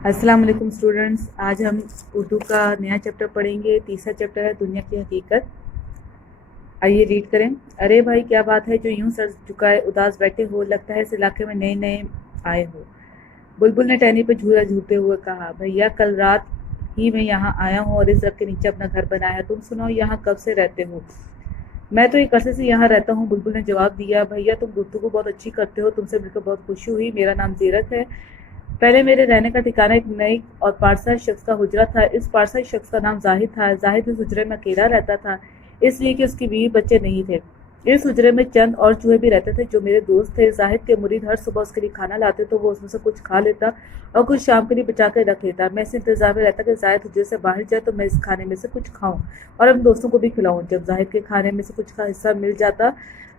अस्सलाम वालेकुम स्टूडेंट्स। आज हम उर्दू का नया चैप्टर पढ़ेंगे। तीसरा चैप्टर है दुनिया की हकीकत। आइए रीड करें। अरे भाई क्या बात है जो यूं सर झुकाए उदास बैठे हो, लगता है इस इलाके में नए नए आए हो। बुलबुल ने टहनी पर झूला झूलते हुए कहा, भैया कल रात ही मैं यहाँ आया हूँ और इस दरख्त के नीचे अपना घर बनाया है। तुम सुनाओ यहाँ कब से रहते हो? मैं तो एक अरसे से यहाँ रहता हूँ, बुलबुल ने जवाब दिया। भैया तुम गुफ्तगू बहुत अच्छी करते हो, तुमसे मिलकर बहुत खुशी हुई। मेरा नाम जीरक है। पहले मेरे रहने का ठिकाना एक नई और पारसा शख्स का हुजरा था। इस पारसा शख्स का नाम जाहिद था। जाहिद इस हुजरे में अकेला रहता था, इसलिए कि उसकी बीवी बच्चे नहीं थे। इस हुजरे में चंद और चूहे भी रहते थे जो मेरे दोस्त थे। जाहिद के मुरीद हर सुबह उसके लिए खाना लाते तो वो उसमें से कुछ खा लेता और कुछ शाम के लिए बचा कर रख लेता। मैं इस इंतजार में रहता कि जाहिद हुजरे से बाहर जाए तो मैं इस खाने में से कुछ खाऊं और अपने दोस्तों को भी खिलाऊं। जब जाहिद के खाने में से कुछ का हिस्सा मिल जाता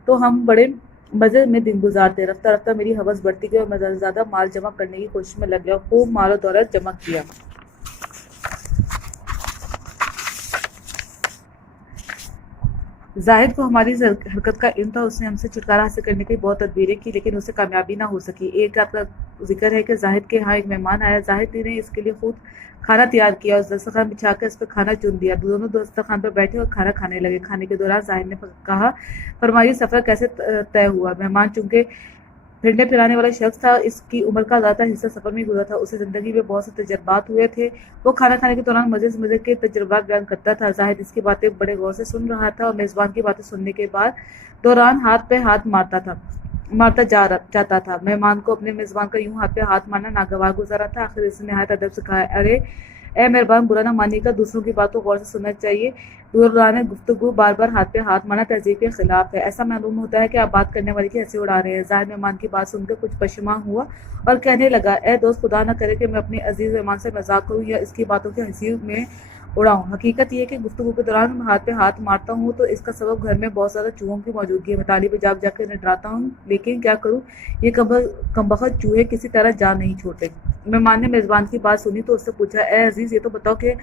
तो हम बड़े मजे में दिन गुजारते। रफ्ता रफ्ता मेरी हवस बढ़ती गई और मैं ज्यादा माल जमा करने की कोशिश में लग गया। खूब माल और दौलत जमा किया। जाहिद को हमारी इस हरकत का इल्म था। उसने हमसे छुटकारा हासिल करने की बहुत तदबीरें की, लेकिन उसे कामयाबी ना हो सकी। एक रात का जिक्र है कि जाहिद के यहाँ एक मेहमान आया। जाहिद ने इसके लिए खुद खाना तैयार किया और दस्तरखान बिछाकर इस पर खाना चुन दिया। दोनों दस्तरखान पर बैठे और खाना खाने लगे। खाने के दौरान जाहिद ने कहा, फरमाइए सफर कैसे तय हुआ? मेहमान चूंकि फिरने फिराने वाला शख्स था, इसकी उम्र का ज्यादा हिस्सा सफर में गुजरा था। उसे जिंदगी में बहुत से तजर्बात हुए थे। वो खाना खाने के दौरान मजे के तजर्बात बयान करता था। जाहिद इसकी बातें बड़े गौर से सुन रहा था और मेजबान की बातें सुनने के बाद दौरान हाथ पे हाथ जाता था। मेहमान को अपने मेजबान का यूं हाथ पे हाथ मारना नागवार गुजारा था। आखिर इसने नहायत अदब से कहा, अरे ए मेहरबान, बुरा ना मानिएगा, दूसरों की बातों गौर से सुनना चाहिए। दौरान गुफ्तगू बार बार हाथ पे हाथ मारना तहजीब के खिलाफ है। ऐसा मालूम होता है कि आप बात करने वाले की हंसी उड़ा रहे हैं। जाहिद मेहमान की बात सुनकर कुछ पशेमान हुआ और कहने लगा, ए दोस्त, खुदा न करे कि मैं अपने अजीज मेहमान से मजाक करूं या इसकी बातों की हंसी में उड़ाऊं। हकीकत यह कि गुफ्तगू के दौरान हाथ पे हाथ मारता हूँ तो इसका सबब घर में बहुत ज्यादा चूहों की मौजूदगी है। मैं ताली पे जाकर इन्हें डराता हूँ, लेकिन क्या करूँ, ये कमबख्त चूहे किसी तरह जान नहीं छोड़ते। मेहमान ने मेजबान की बात सुनी तो उससे पूछा, ए अजीज, ये तो बताओ कि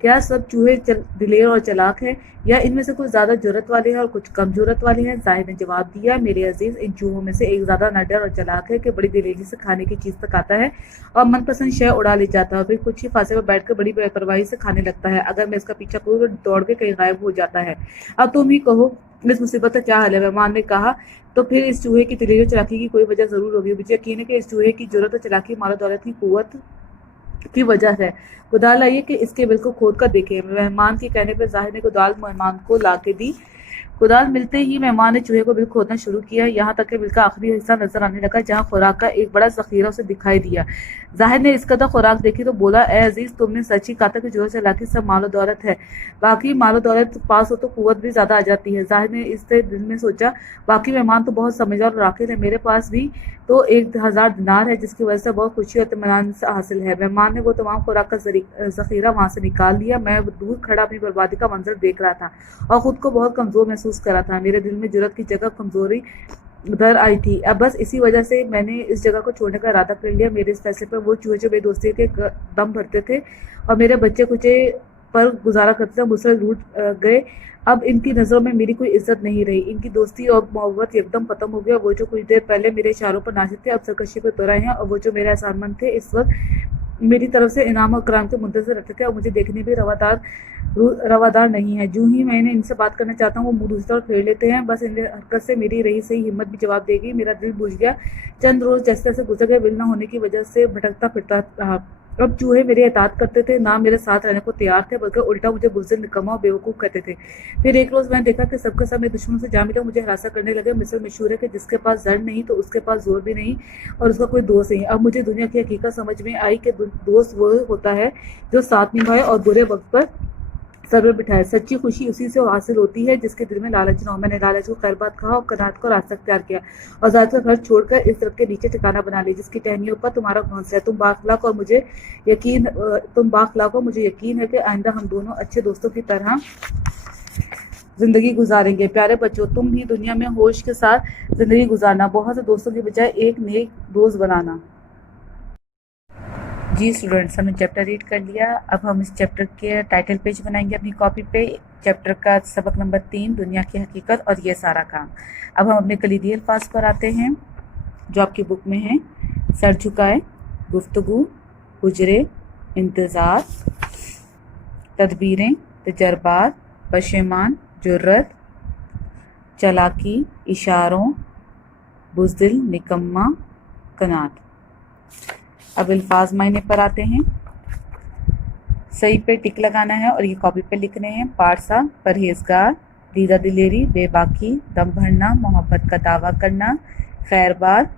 क्या सब चूहे दिलेर और चालाक हैं या इनमें से कुछ ज्यादा जुर्रत वाले हैं और कुछ कम जुर्रत वाले हैं? जाहिद ने जवाब दिया, मेरे अजीज, इन चूहों में से एक ज्यादा नडर और चालाक है कि बड़ी दिलेरी से खाने की चीज तक आता है और मनपसंद शय उड़ा ले जाता है, फिर कुछ ही फासले पर बैठकर बड़ी बेपरवाही से खाने लगता है। अगर मैं इसका पीछा करूँ तो दौड़ के कहीं गायब हो जाता है। अब तुम ही कहो इस मुसीबत का क्या हल है? मेहमान ने कहा, तो फिर इस चूहे की दिलेरी और चालाकी की कोई वजह जरूर होगी। मुझे यकीन है कि इस चूहे की जरूरत और चालाकी मालो दौलत की कुव्वत की वजह है। कुदाल लाइए कि इसके बिल को खोद कर देखे। मेहमान के कहने पर जाहिद ने कुदाल मेहमान को ला के दी। कुदाल मिलते ही मेहमान ने चूहे को बिल खोदना शुरू किया, यहाँ तक कि बिल का आखिरी हिस्सा नजर आने लगा जहाँ खुराक का एक बड़ा जखीरा उसे दिखाई दिया। जाहिद ने इस कदर खुराक देखी तो बोला, ए अजीज, तुमने सच ही कहा था कि जो चालाकी सब मालो दौलत है। बाकी मालो दौलत पास हो तो कुव्वत भी ज्यादा आ जाती है। जाहिद ने इससे दिल में सोचा, बाकी मेहमान तो बहुत समझदार और आखिर है, मेरे पास भी तो 1000 दिनार है जिसकी वजह से बहुत खुशी और इत्मीनान हासिल है। मेहमान ने वो तमाम खुराक का जखीरा वहां से निकाल लिया। मैं दूर खड़ा अपनी बर्बादी का मंजर देख रहा था और खुद को बहुत कमजोर महसूस कर रहा था। मेरे दिल में जुर्रत की जगह कमजोरी उधर आई थी। अब बस इसी वजह से मैंने इस जगह को छोड़ने का इरादा कर लिया। मेरे इस फैसले पर वो चूहे जो मेरी दोस्ती के दम भरते थे और मेरे बच्चे कुचे पर गुजारा करते थे, मुझसे रूठ गए। अब इनकी नज़रों में मेरी कोई इज्जत नहीं रही। इनकी दोस्ती और मोहब्बत एकदम खत्म हो गया। वो जो कुछ देर पहले मेरे इशारों पर नाचित थे अब सरकशी पर तुराए हैं और वो जो मेरे एहसानमंद थे इस वक्त मेरी तरफ से इनाम और कराम के मुंतज़िर रहते थे और मुझे देखने भी रवादार नहीं है। जो ही मैंने इनसे बात करना चाहता हूँ वो मुंह दूसरी तरफ फेर लेते हैं। बस इन हरकत से मेरी रही सही हिम्मत भी जवाब देगी। मेरा दिल बुझ गया। चंद रोज जैसे तैसे गुजर गए। बिल न होने की वजह से भटकता फिरता रहा। अब चूहे मेरे इताअत करते थे, ना मेरे साथ रहने को तैयार थे, बल्कि उल्टा मुझे बुज़दिल, निकम्मा और बेवकूफ़ कहते थे। फिर एक रोज़ मैंने देखा कि सबके सब मेरे दुश्मनों से जा मिले, मुझे हरासा करने लगे। मिसल मशहूर है कि जिसके पास जड़ नहीं तो उसके पास जोर भी नहीं और उसका कोई दोस्त नहीं। अब मुझे दुनिया की हकीकत समझ में आई कि दोस्त वो होता है जो साथ निभाए और बुरे वक्त पर सर में बिठाए। सच्ची खुशी उसी से हासिल होती है जिसके दिल में लालच न हो। मैंने लालच को खैर बात कहा और कनात को रास्ता अख्तियार किया और जात का घर छोड़कर इस दरख्त के नीचे ठिकाना बना ली जिसकी टहनियों पर तुम्हारा घोंसला है। तुम बाखलाक और मुझे यकीन है कि आइंदा हम दोनों अच्छे दोस्तों की तरह जिंदगी गुजारेंगे। प्यारे बच्चों, तुम भी दुनिया में होश के साथ जिंदगी गुजारना, बहुत से दोस्तों की बजाय एक नेक दोस्त बनाना। जी स्टूडेंट्स, हमने चैप्टर रीड कर लिया। अब हम इस चैप्टर के टाइटल पेज बनाएंगे अपनी कॉपी पे। चैप्टर का सबक नंबर 3, दुनिया की हकीकत और ये सारा काम। अब हम अपने कलीदी अल्फाज पर आते हैं जो आपकी बुक में है। सर झुकाए, गुफ्तगू, हुजरे, इंतज़ार, तदबीरें, तजर्बात, पशेमान, जुर्रत, चालाकी, इशारों, बुज़दिल, निकम्मा, कनात। अब अल्फाज मायने पर आते हैं। सही पे टिक लगाना है और ये कॉपी पे लिखने हैं। पारसा, परहेजगार, दीदा दिलेरी, बेबाकी, दम भरना, मोहब्बत का दावा करना, खैरबार,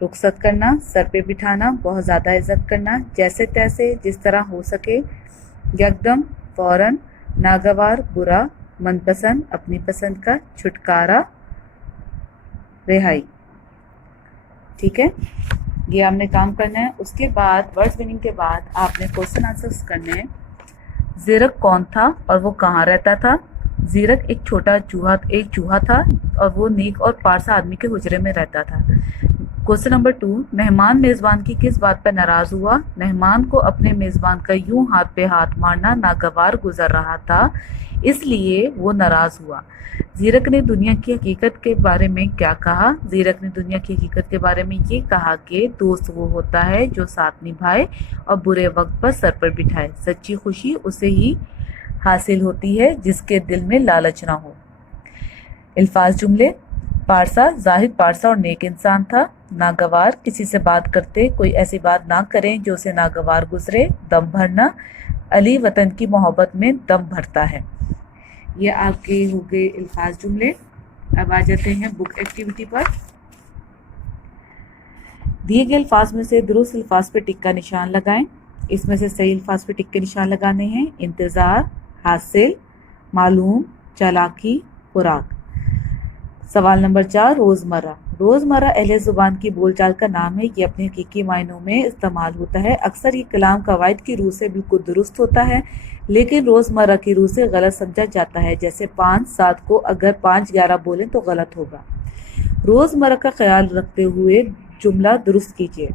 रुखसत करना, सर पे बिठाना, बहुत ज़्यादा इज्जत करना, जैसे तैसे, जिस तरह हो सके, यकदम, फौरन, नागवार, बुरा, मनपसंद, अपनी पसंद का, छुटकारा, रिहाई। ठीक है, ये आपने काम करना है। उसके बाद वर्ड्स मीनिंग के बाद आपने क्वेश्चन आंसर्स करने हैं। ज़ीरक कौन था और वो कहाँ रहता था? ज़ीरक एक चूहा था और वो नेक और पारसा आदमी के हुजरे में रहता था। क्वेश्चन नंबर 2, मेहमान मेज़बान की किस बात पर नाराज़ हुआ? मेहमान को अपने मेज़बान का यूं हाथ पे हाथ मारना नागवार गुजर रहा था, इसलिए वो नाराज़ हुआ। ज़ीरक ने दुनिया की हकीकत के बारे में क्या कहा? ज़ीरक ने दुनिया की हकीकत के बारे में ये कहा कि दोस्त वो होता है जो साथ निभाए और बुरे वक्त पर सर पर बिठाए। सच्ची खुशी उसे ही हासिल होती है जिसके दिल में लालच ना हो। अल्फाज जुमले। पारसा, जाहिद पारसा और नेक इंसान था। नागवार, किसी से बात करते कोई ऐसी बात ना करें जो उसे नागवार गुजरे। दम भरना, अली वतन की मोहब्बत में दम भरता है। ये आपके हो गए अल्फाज जुमले। अब आ जाते हैं बुक एक्टिविटी पर। दिए गए अल्फाज में से दुरुस्त अल्फाज पे टिक का निशान लगाएं। इसमें से सही अल्फाज पे टिक के निशान लगाने हैं। इंतज़ार, हासिल, मालूम, चालाकी, खुराक। सवाल नंबर 4, रोज़मर्रा। रोज़मर्रा अहले ज़ुबान की बोलचाल का नाम है। ये अपने हकीकी मायनों में इस्तेमाल होता है। अक्सर ये कलाम कवायद की रूह से बिल्कुल दुरुस्त होता है, लेकिन रोज़मर्रा की रूह से गलत समझा जाता है। जैसे 5-7 को अगर 5-11 बोलें तो गलत होगा। रोज़मर्रा का ख्याल रखते हुए जुमला दुरुस्त कीजिए।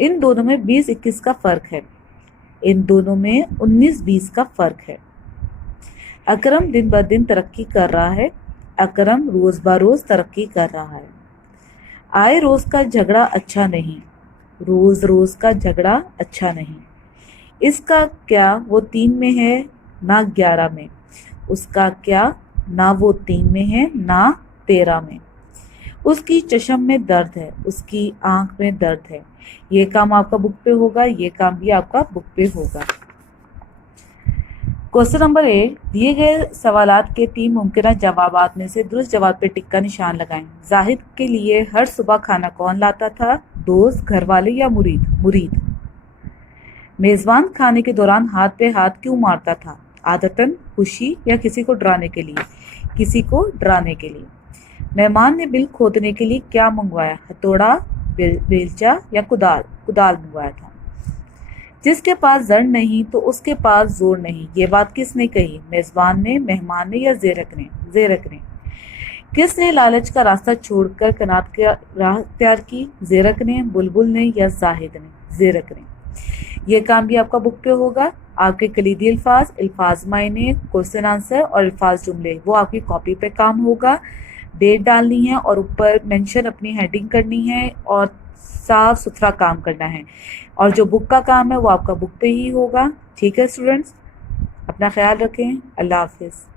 इन दोनों में 20-21 का फ़र्क है। इन दोनों में 19-20 का फ़र्क है। अकरम दिन ब दिन तरक्की कर रहा है। अकरम रोज़ ब रोज़ तरक्की कर रहा है। आए रोज़ का झगड़ा अच्छा नहीं। रोज़ रोज़ का झगड़ा अच्छा नहीं। इसका क्या वो 3 में है ना 11 में। उसका क्या ना वो 3 में है ना 13 में। उसकी चश्म में दर्द है, उसकी आंख में दर्द है। ये काम आपका बुक पे होगा, ये काम भी आपका बुक पे होगा। क्वेश्चन नंबर 1, दिए गए सवालात के 3 मुमकिन जवाबात में से दुरुस्त जवाब पे टिक का निशान लगाएं। जाहिद के लिए हर सुबह खाना कौन लाता था? दोस्त, घरवाले या मुरीद। मेज़बान खाने के दौरान हाथ पे हाथ क्यों मारता था? आदतन, खुशी या किसी को डराने के लिए? किसी को डराने के लिए। मेहमान ने बिल खोदने के लिए क्या मंगवाया? हथौड़ा, बेलचा या कुदाल मंगवाया था। जिसके पास जड़ नहीं तो उसके पास जोर नहीं। ये बात किसने कही? मेज़बान ने, मेहमान ने या ज़ेरक ने। किसने लालच का रास्ता छोड़कर कनात की राह इख्तियार की? ज़ेरक ने, बुलबुल ने या जाहिद ने? ज़ेरक ने। ये काम भी आपका बुक पे होगा। आपके कलीदी अल्फाज मायने, क्वेश्चन आंसर और अल्फाज जुमले वो आपकी कॉपी पे काम होगा। डेट डालनी है और ऊपर मेंशन अपनी हेडिंग करनी है और साफ सुथरा काम करना है। और जो बुक का काम है वो आपका बुक पे ही होगा। ठीक है स्टूडेंट्स, अपना ख्याल रखें। अल्लाह हाफिज़।